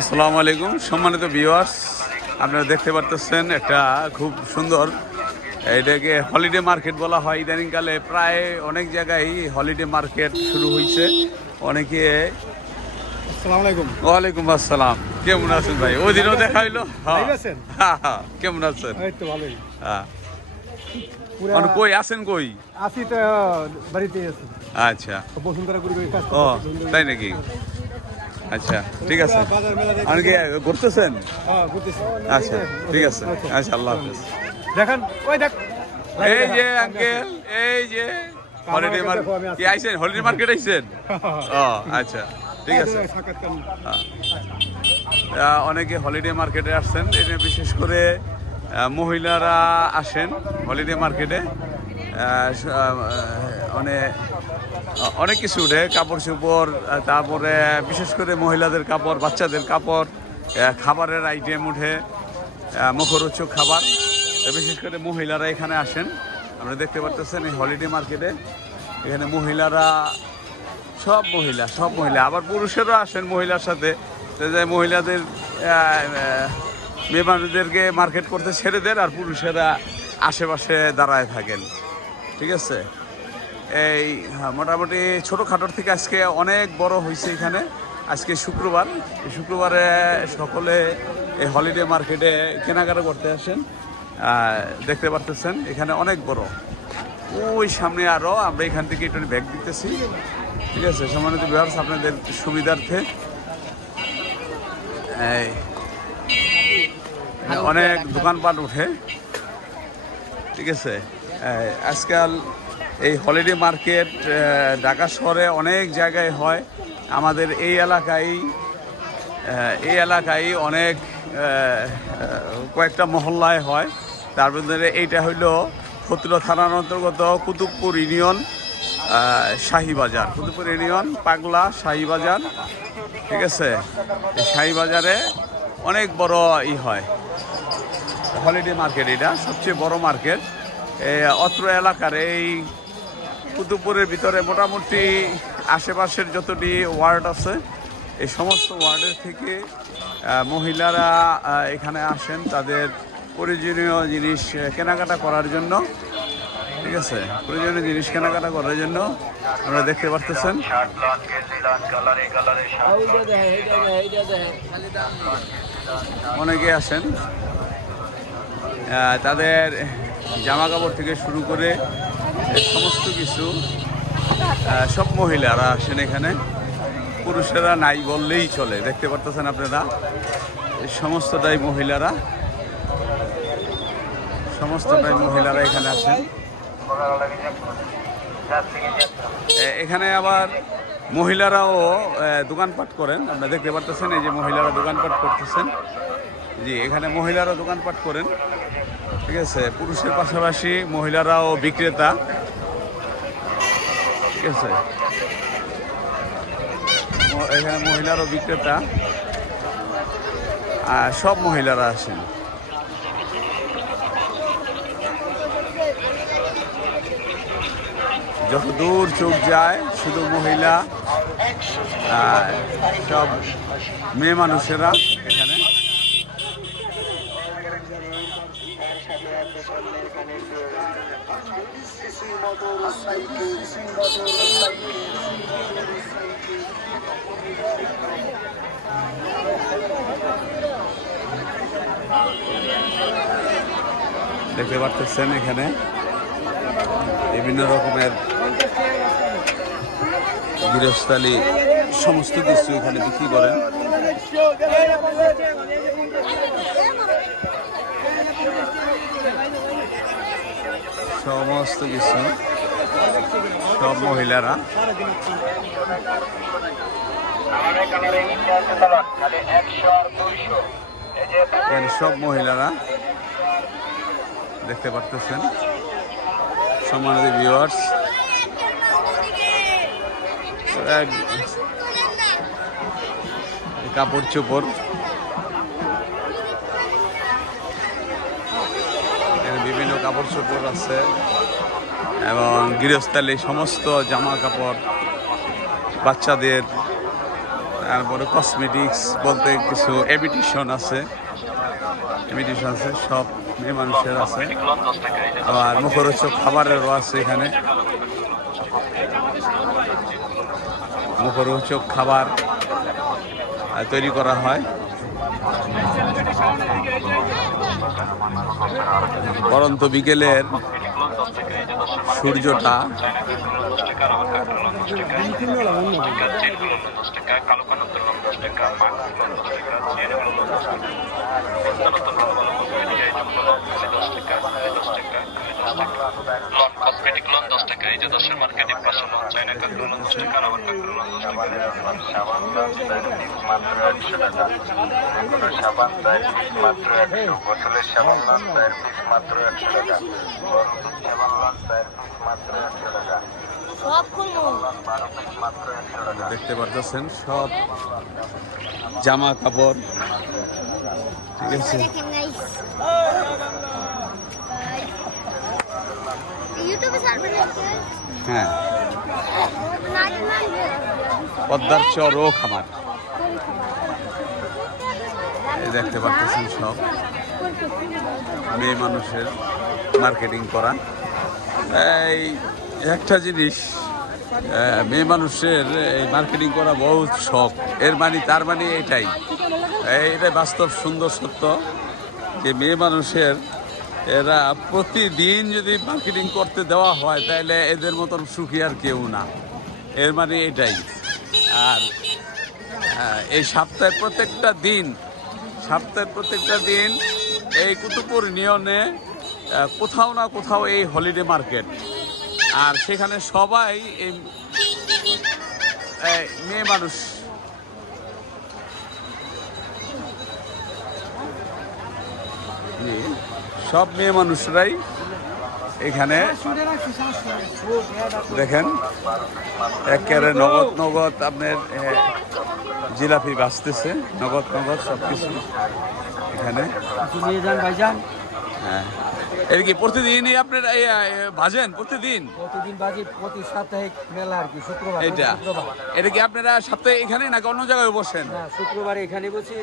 আসসালামু আলাইকুম সম্মানিত ভিউয়ার্স, আপনারা দেখতে পারতেছেন একটা খুব সুন্দর, এটাকে হলিডে মার্কেট বলা হয়। ইদানিংকালে প্রায় অনেক জায়গায় হলিডে মার্কেট শুরু হয়েছে। অনেকে আসসালামু আলাইকুম। ওয়ালাইকুম আসসালাম, কেমন আছেন ভাই? ওই দিনও দেখা হইলো। হ্যাঁ আছেন? হ্যাঁ, কেমন আছেন? এই তো ভালোই। হ্যাঁ, পুরা কই আছেন? কই আসি তো বাড়িতেই আছি। আচ্ছা, বসুন্ধরা করি কাজ ও করতেছি। তাই নাকি? আচ্ছা, ঠিক আছে। বাজার মেলা দেখি। অনেকে ঘুরতেছেন? হ্যাঁ, ঘুরতেছি। আচ্ছা, ঠিক আছে। আচ্ছা, আল্লাহ হাফেজ। দেখেন, ওই দেখ। এই যে আঙ্কেল, এই যে হলিডে মার্কেট কি আইছেন? হলিডে মার্কেট আইছেন? ও আচ্ছা, ঠিক আছে। অনেকে হলিডে মার্কেটে আসছেন। এটা বিশেষ করে মহিলারা আসেন হলিডে মার্কেটে। অনেক কিছু উঠে, কাপড় চোপড়, তারপরে বিশেষ করে মহিলাদের কাপড়, বাচ্চাদের কাপড়, খাবারের আইটেম উঠে, মুখরোচক খাবার। বিশেষ করে মহিলারা এখানে আসেন। আপনারা দেখতে পারতেছেন এই হলিডে মার্কেটে এখানে মহিলারা, সব মহিলা আবার পুরুষেরও আসেন মহিলার সাথে। যে মহিলাদের মেয়ে মানুষদেরকে মার্কেট করতে ছেড়ে দেন, আর পুরুষেরা আশেপাশে দাঁড়ায় থাকেন। ঠিক আছে, এই মোটামুটি ছোটোখাটোর থেকে আজকে অনেক বড় হয়েছে এখানে। আজকে শুক্রবার, এই শুক্রবারে সকলে এই হলিডে মার্কেটে কেনাকাটা করতে আসেন। দেখতে পারতেছেন এখানে অনেক বড়। ওই সামনে আরও আমরা এখান থেকে একটু ব্যাগ দিতেছি। ঠিক আছে, সম্মানিত ভিউয়ার্স, আপনাদের সুবিধার্থে অনেক দোকানপাট উঠে। ঠিক আছে, আজকাল এই হলিডে মার্কেট ঢাকা শহরে অনেক জায়গায় হয়। আমাদের এই এলাকায় অনেক কয়েকটা মহল্লায় হয়। তার মধ্যে এইটা হইল ফতুল্লা থানার অন্তর্গত কুতুবপুর ইউনিয়ন শাহীবাজার, কুতুবপুর ইউনিয়ন পাগলা শাহীবাজার। ঠিক আছে, এই শাহীবাজারে অনেক বড় হয় হলিডে মার্কেট। এটা সবচেয়ে বড় মার্কেট অত্র এলাকার। এই কুতুবপুরের ভিতরে মোটামুটি আশেপাশের যতটি ওয়ার্ড আছে, এই সমস্ত ওয়ার্ডের থেকে মহিলারা এখানে আসেন তাদের প্রয়োজনীয় জিনিস কেনাকাটা করার জন্য। ঠিক আছে, প্রয়োজনীয় জিনিস কেনাকাটা করার জন্য আপনারা দেখতে পারতেছেন অনেকে আসেন। তাদের জামা কাপড় থেকে শুরু করে সমস্ত কিছু সব মহিলারা আসেন এখানে, পুরুষেরা নাই বললেই চলে। দেখতে পারতেছেন আপনারা সমস্তটাই মহিলারা এখানে আসেন। এখানে আবার মহিলারাও দোকানপাট করেন। আপনারা দেখতে পারতেছেন এই যে মহিলারা দোকানপাট করতেছেন। জি, এখানে মহিলারা দোকানপাট করেন। ঠিক আছে, পুরুষের পাশাপাশি মহিলারাও বিক্রেতা। ঠিক আছে, এখানে মহিলারও বিক্রেতা, আর সব মহিলারা আসেন। যত দূর চোখ যায় শুধু মহিলা, সব মেয়ে মানুষেরা এখানে। দেখতে পাচ্ছেন এখানে বিভিন্ন রকমের গৃহস্থালী সমস্ত কিছু এখানে বিক্রি করেন। সমস্ত কিছু সব মহিলারা সব মহিলারা দেখতে পারতেছেন। সম্মানিত ভিউয়ার্স, কাপড় চোপড়, বিভিন্ন কাপড় চোপড় আছে এবং গৃহস্থালী সমস্ত জামা কাপড়, বাচ্চাদের তারপরে কসমেটিক্স বলতে কিছু এমিটেশন আছে, সব মেয়ে মানুষের আছে। আবার মুখরোচক খাবারেরও আছে এখানে, মুখরোচক খাবার তৈরি করা হয়। পরন্ত বিকেলের সূর্যটা কসমেটিক লোন 10 টাকা, এই যে 10-এর মার্কেটিং পাশে লোন, চাইনা কাপড় লোন 10 টাকা, রাবার কাপড় লোন 10 টাকা, সাবান লোন মাত্র 100 টাকা, সাবান মাত্র 100, গোসলের সাবান লোন 4 পিস মাত্র 100 টাকা, গরম দুধ সাবান লোন 4 পিস মাত্র 100 টাকা, সব লোন 12 পিস মাত্র 100 টাকা। দেখতে পাচ্ছেন সব জামা কাপড়, ঠিক আছে। হ্যাঁ, পদ্মার চর ও খামার, এই দেখতে পাচ্ছেন সব মেয়ে মানুষের মার্কেটিং করা। এই একটা জিনিস, মেয়ে মানুষের এই মার্কেটিং করা বহুত শখ, তার মানে এটাই, এটা বাস্তব সুন্দর সত্য যে মেয়ে মানুষের এরা প্রতিদিন যদি মার্কেটিং করতে দেওয়া হয় তাহলে এদের মতন সুখী আর কেউ না, এর মানে এটাই। আর এই সপ্তাহের প্রত্যেকটা দিন এই কুতুবপুর ইউনিয়নে কোথাও না কোথাও এই হলিডে মার্কেট, আর সেখানে সবাই এই মেয়ে মানুষ, সব মেয়ে মানুষরাই এখানে দেখেন একেবারে নগদ আপনার জিলাপি বাঁচতেছে, নগদ সব কিছু এখানে। হ্যাঁ, এটা কি প্রতিদিনই আপনার ভাজেন? প্রতিদিন বাজি, প্রতি সাপ্তাহিক মেলা আর কি, শুক্রবার। এটা কি আপনারা সপ্তাহে এখানে নাকি অন্য জায়গায় বসেন? না, শুক্রবার এখানে বসি,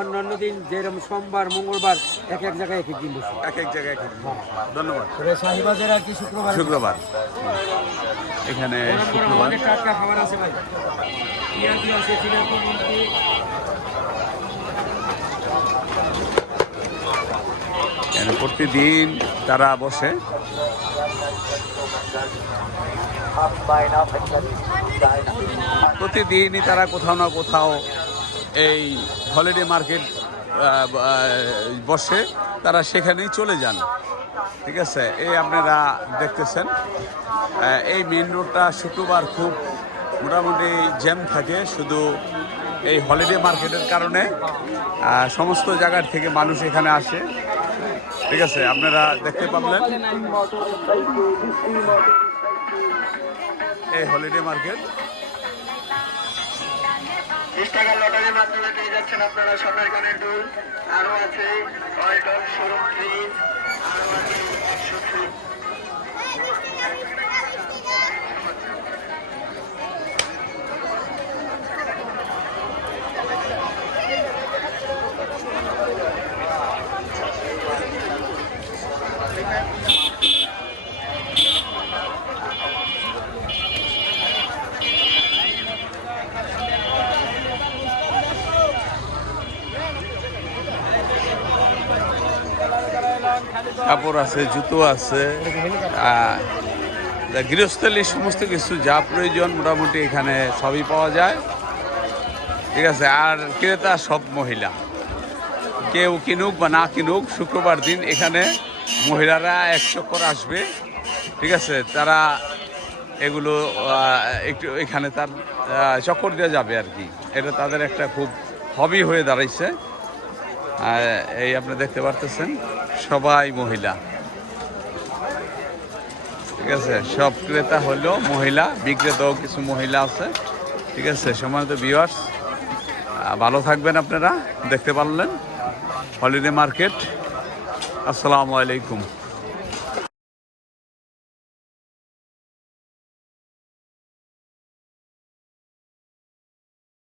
অন্যান্য দিন যেরকম সোমবার মঙ্গলবার এক জায়গায় এক দিন বসি, এক জায়গায়। ধন্যবাদ। শাহীবাজার আর কি শুক্রবার এখানে শুক্রবার টাটকা খাবার আছে ভাই, পেঁয়াজি আছে, জিলাপি, নিমকি। প্রতিদিন তারা বসে, প্রতিদিনই তারা কোথাও না কোথাও এই হলিডে মার্কেট বসে, তারা সেখানেই চলে যান, ঠিক আছে। এই আপনারা দেখতেছেন এই মেন রোডটা শুক্রবার খুব মোটামুটি জ্যাম থাকে, শুধু এই হলিডে মার্কেটের কারণে সমস্ত জায়গার থেকে মানুষ এখানে আসে, ঠিক আছে। আপনারা দেখতে পাবেন এই হলিডে মার্কেট। 20 টাকার লটারির মাধ্যমে পেয়ে যাচ্ছেন আপনারা সোনার কানের দুল, আরো আছে ওয়ালটন শোরুম ফ্রিজ, আরো আছে 100 ফ্রি। কাপড় আছে, জুতো আছে, গৃহস্থলীর সমস্ত কিছু যা প্রয়োজন মোটামুটি এখানে সবই পাওয়া যায়, ঠিক আছে। আর ক্রেতা সব মহিলা, কেউ কিনুক বা না কিনুক, শুক্রবার দিন এখানে মহিলারা এক চক্কর আসবে, ঠিক আছে। তারা এগুলো একটু এখানে তার চক্কর দেওয়া যাবে আর কি, এটা তাদের একটা খুব হবি হয়ে দাঁড়াইছে। এই আপনি দেখতে পারতেছেন সবাই মহিলা, ঠিক আছে। সব ক্রেতা হলো মহিলা, বিক্রেতাও কিছু মহিলা আছে, ঠিক আছে। সম্মানিত ভিউয়ার্স, ভালো থাকবেন আপনারা, দেখতে পারলেন হলিডে মার্কেট। আসসালামু আলাইকুম।